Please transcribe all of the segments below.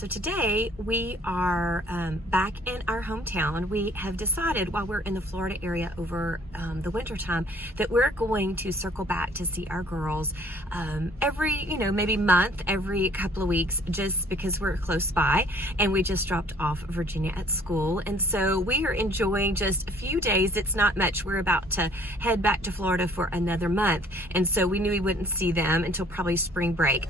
So today we are back in our hometown. We have decided while we're in the Florida area over the winter time that we're going to circle back to see our girls every, maybe month, every couple of weeks, just because we're close by and we just dropped off Virginia at school. And so we are enjoying just a few days. It's not much. We're about to head back to Florida for another month. And so we knew we wouldn't see them until probably spring break.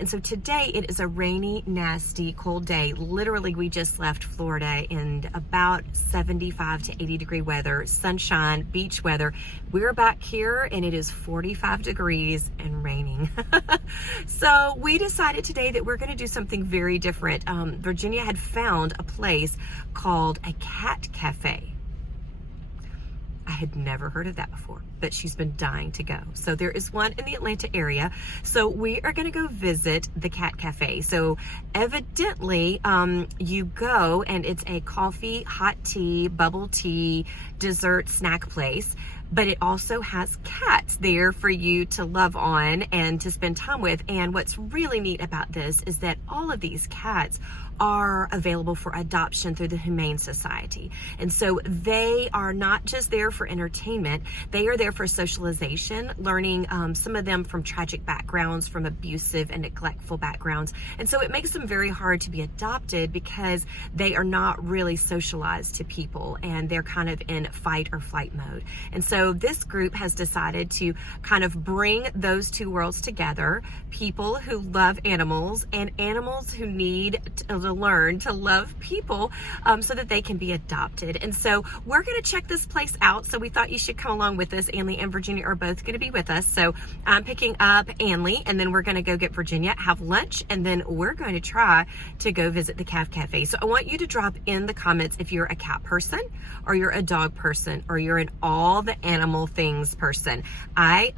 And so today it is a rainy, nasty, cold day. Literally, we just left Florida in about 75 to 80 degree weather, sunshine, beach weather. We're back here and it is 45 degrees and raining. So we decided today that we're going to do something very different. Virginia had found a place called a cat cafe. I had never heard of that before, but she's been dying to go. So there is one in the Atlanta area. So we are going to go visit the cat cafe. So evidently you go and it's a coffee, hot tea, bubble tea, dessert, snack place. But it also has cats there for you to love on and to spend time with. And what's really neat about this is that all of these cats are available for adoption through the Humane Society. And so they are not just there for entertainment, they are there for socialization, learning some of them from tragic backgrounds, from abusive and neglectful backgrounds. And so it makes them very hard to be adopted because they are not really socialized to people and they're kind of in fight or flight mode. And so this group has decided to kind of bring those two worlds together, people who love animals and animals who need to learn to love people so that they can be adopted. And so we're going to check this place out. So we thought you should come along with us. Anley and Virginia are both going to be with us. So I'm picking up Anley and then we're going to go get Virginia, have lunch, and then we're going to try to go visit the Cat Cafe. So I want you to drop in the comments if you're a cat person or you're a dog person or you're an all the animal things person. I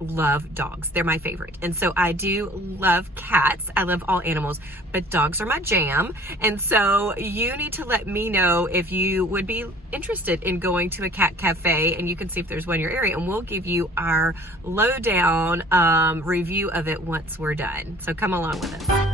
love dogs. They're my favorite. And so I do love cats. I love all animals, but dogs are my jam. And so you need to let me know if you would be interested in going to a cat cafe, and you can see if there's one in your area, and we'll give you our lowdown review of it once we're done. So come along with us.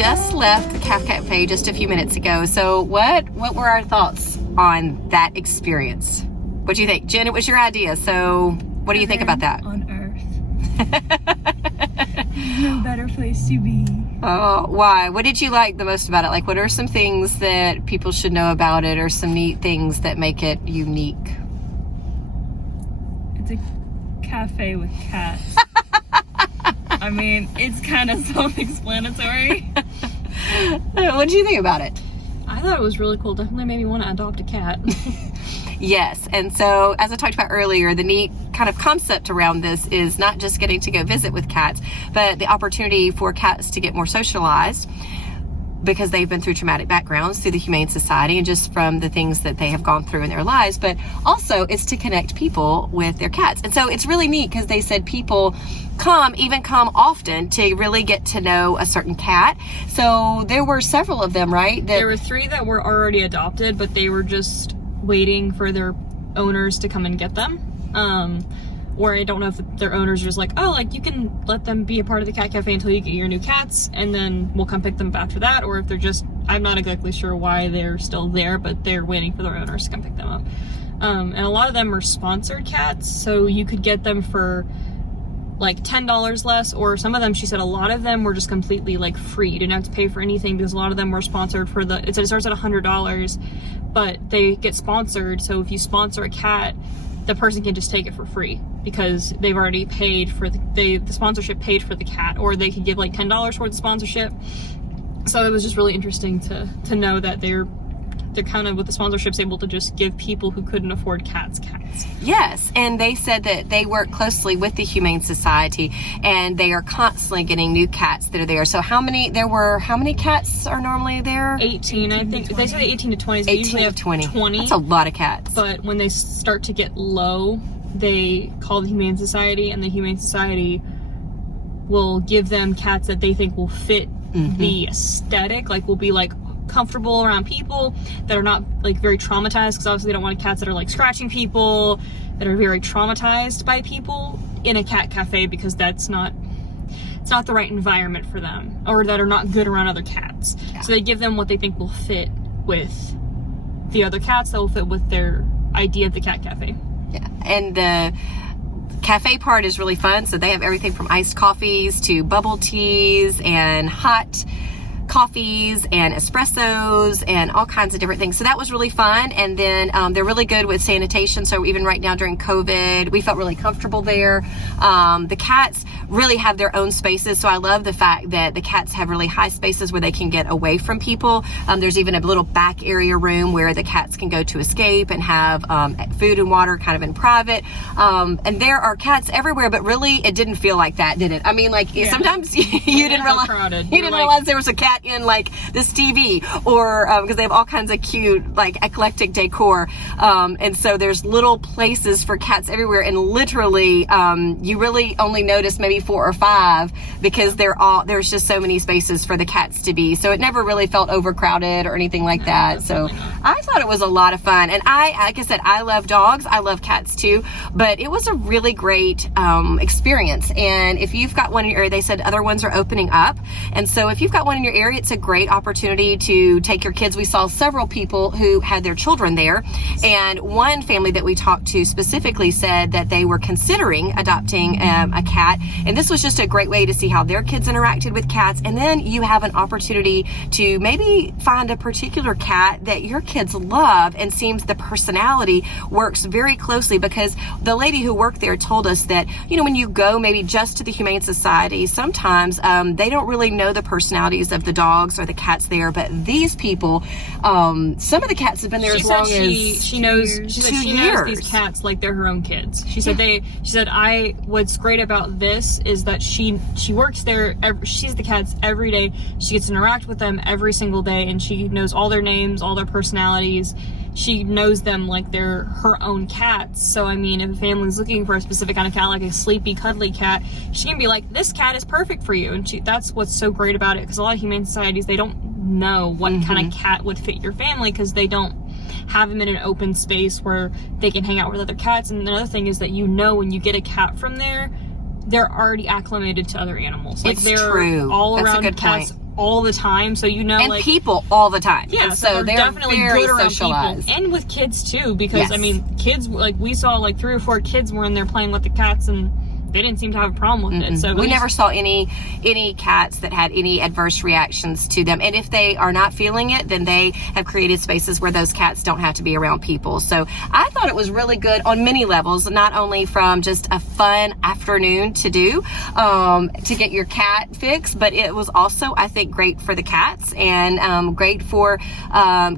just left the Cat Cafe just a few minutes ago. So what were our thoughts on that experience? What do you think? Jen, it was your idea. So what do you think about that? On Earth. No better place to be. Oh, why? What did you like the most about it? Like, what are some things that people should know about it, or some neat things that make it unique? It's a cafe with cats. I mean, it's kind of self-explanatory. What did you think about it? I thought it was really cool. Definitely made me want to adopt a cat. Yes, and so as I talked about earlier, the neat kind of concept around this is not just getting to go visit with cats, but the opportunity for cats to get more socialized because they've been through traumatic backgrounds through the Humane Society and just from the things that they have gone through in their lives, but also it's to connect people with their cats. And so it's really neat because they said people come often to really get to know a certain cat. So there were several of them, right? There were 3 that were already adopted, but they were just waiting for their owners to come and get them. Or I don't know if their owners are just like, oh, like you can let them be a part of the Cat Cafe until you get your new cats, and then we'll come pick them up after that. Or if they're just, I'm not exactly sure why they're still there, but they're waiting for their owners to come pick them up. And a lot of them are sponsored cats, so you could get them for like $10 less, or some of them, she said a lot of them were just completely like free. You didn't have to pay for anything because a lot of them were sponsored for it starts at $100, but they get sponsored. So if you sponsor a cat, the person can just take it for free because they've already paid for the sponsorship paid for the cat, or they could give like $10 towards the sponsorship. So it was just really interesting to know that they're kind of with the sponsorships able to just give people who couldn't afford cats. Yes, and they said that they work closely with the Humane Society and they are constantly getting new cats that are there. So how many cats are normally there? 18, I think. They say 18 to 20. So 18 to 20. That's a lot of cats. But when they start to get low, they call the Humane Society, and the Humane Society will give them cats that they think will fit the aesthetic, like will be like comfortable around people, that are not like very traumatized, because obviously they don't want cats that are like scratching people, that are very traumatized by people in a cat cafe, because it's not the right environment for them, or that are not good around other cats. Yeah. So they give them what they think will fit with the other cats, that will fit with their idea of the cat cafe. Yeah, and the cafe part is really fun. So they have everything from iced coffees to bubble teas and hot coffees and espressos and all kinds of different things. So that was really fun. And then they're really good with sanitation. So even right now during COVID, we felt really comfortable there. The cats really have their own spaces. So I love the fact that the cats have really high spaces where they can get away from people. There's even a little back area room where the cats can go to escape and have food and water kind of in private. And there are cats everywhere, but really it didn't feel like that, did it? I mean, like sometimes you didn't realize there was a cat in like this TV, or because they have all kinds of cute like eclectic decor, and so there's little places for cats everywhere, and literally you really only notice maybe 4 or 5 because there's just so many spaces for the cats to be, so it never really felt overcrowded or anything like that. So I thought it was a lot of fun, and like I said, I love dogs, I love cats too, but it was a really great experience. And if you've got one in your area, they said other ones are opening up, and so if you've got one in your area, it's a great opportunity to take your kids. We saw several people who had their children there, and one family that we talked to specifically said that they were considering adopting a cat, and this was just a great way to see how their kids interacted with cats. And then you have an opportunity to maybe find a particular cat that your kids love, and seems the personality works very closely, because the lady who worked there told us that, you know, when you go maybe just to the Humane Society, sometimes they don't really know the personalities of the dogs or the cats there, but these people, some of the cats have been there as long as she knows these cats like they're her own kids. She said what's great about this is that she works there, she sees the cats every day, she gets to interact with them every single day, and she knows all their names, all their personalities. She knows them like they're her own cats. So I mean, if a family's looking for a specific kind of cat, like a sleepy, cuddly cat, she can be like, this cat is perfect for you. And that's what's so great about it, because a lot of Humane Societies, they don't know what kind of cat would fit your family, because they don't have them in an open space where they can hang out with other cats. And another thing is that, you know, when you get a cat from there, they're already acclimated to other animals. Like, it's they're true. all That's around a good cats point. all the time, so you know, and like people all the time. yeah, And so they're definitely very good around socialized. people, and with kids too, because Yes. I mean, kids, like we saw like 3 or 4 kids were in there playing with the cats, and they didn't seem to have a problem with it. So We never saw any cats that had any adverse reactions to them. And if they are not feeling it, then they have created spaces where those cats don't have to be around people. So I thought it was really good on many levels, not only from just a fun afternoon to do, to get your cat fix, but it was also, I think, great for the cats and great for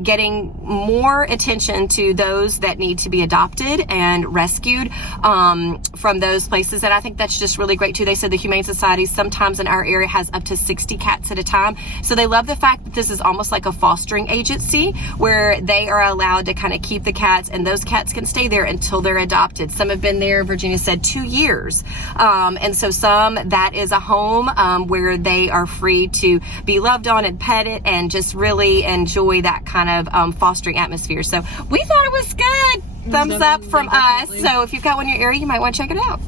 getting more attention to those that need to be adopted and rescued from those places. And I think that's just really great too. They said the Humane Society sometimes in our area has up to 60 cats at a time. So they love the fact that this is almost like a fostering agency where they are allowed to kind of keep the cats, and those cats can stay there until they're adopted. Some have been there, Virginia said, 2 years. And so some, that is a home where they are free to be loved on and petted and just really enjoy that kind of fostering atmosphere. So we thought it was good. Thumbs up from us. So if you've got one in your area, you might want to check it out.